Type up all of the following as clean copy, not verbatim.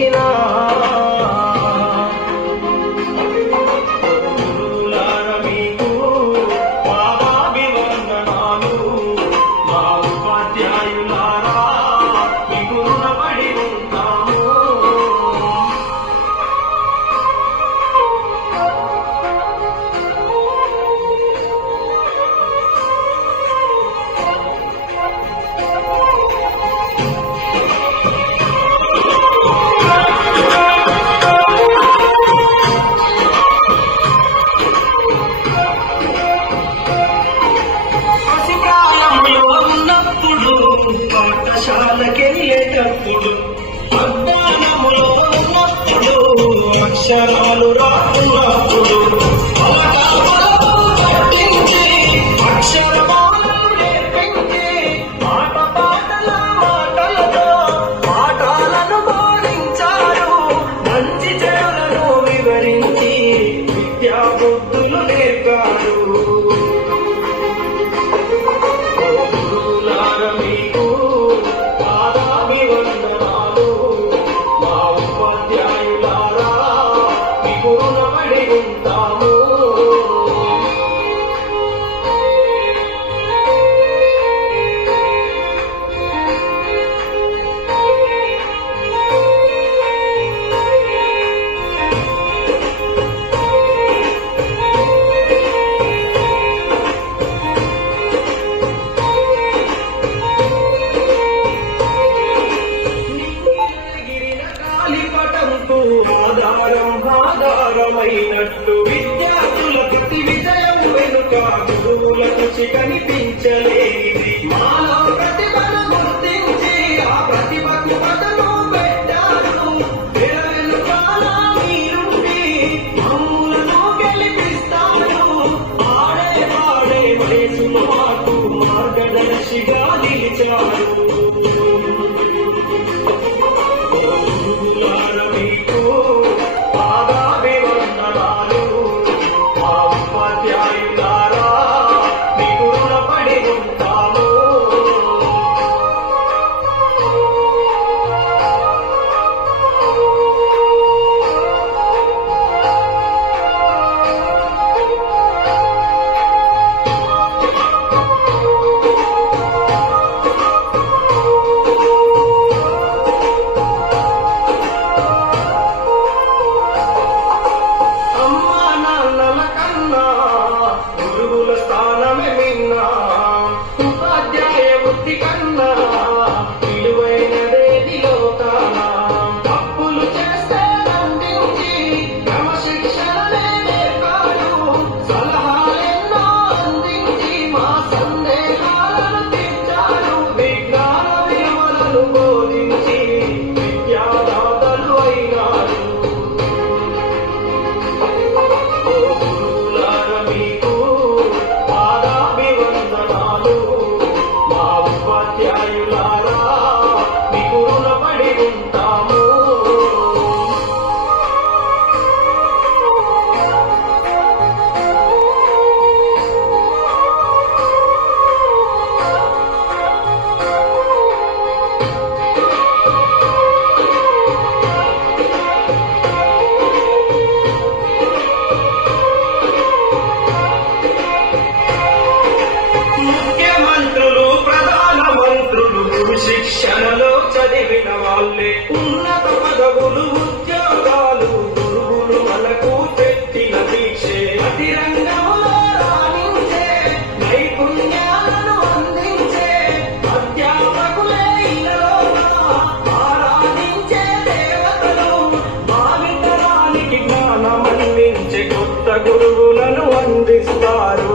చేసిన పాఠశాలకెళ్ళేటప్పుడు అజ్ఞానములో ఉన్నప్పుడు అక్షరాలు రాకున్నప్పుడు పట్టించి అక్షరమాలను నేర్పించి మాట పాటల మాటలతో పాఠాలను బోధించారు. మంచి చెడులను వివరించి విద్యా బుద్ధులు నేర్పారు. ఆధారమైనట్టు విద్యార్థుల ప్రతి విజయం వెనుక గురువుల కృషి కనిపించలేనిది. మానవ ప్రతిభను గుర్తించి ఆ ప్రతిభకు పదను పెట్టారు. వెనుకాల మీరుండి మమ్ములను గెలిపిస్తారు. ఆడే పాడే వయసులో మాకు మార్గదర్శిగా నిలిచారు. శిక్షణలో చదివిన వాళ్ళే ఉన్నత పదవులు ఉద్యోగాలు గురువులు మనకు పెట్టిన దీక్షే. అతి రంగంలో రాణించే నైపుణ్యాలను అందించే అధ్యాపకులే ఇలలో ఆరాధించే దేవతలు. భావితరానికి జ్ఞానం అందించే కొత్త గురువులను అందిస్తారు.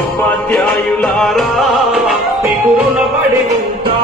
ఉపాధ్యాయులారా మీకు రుణపడి ఉంటా.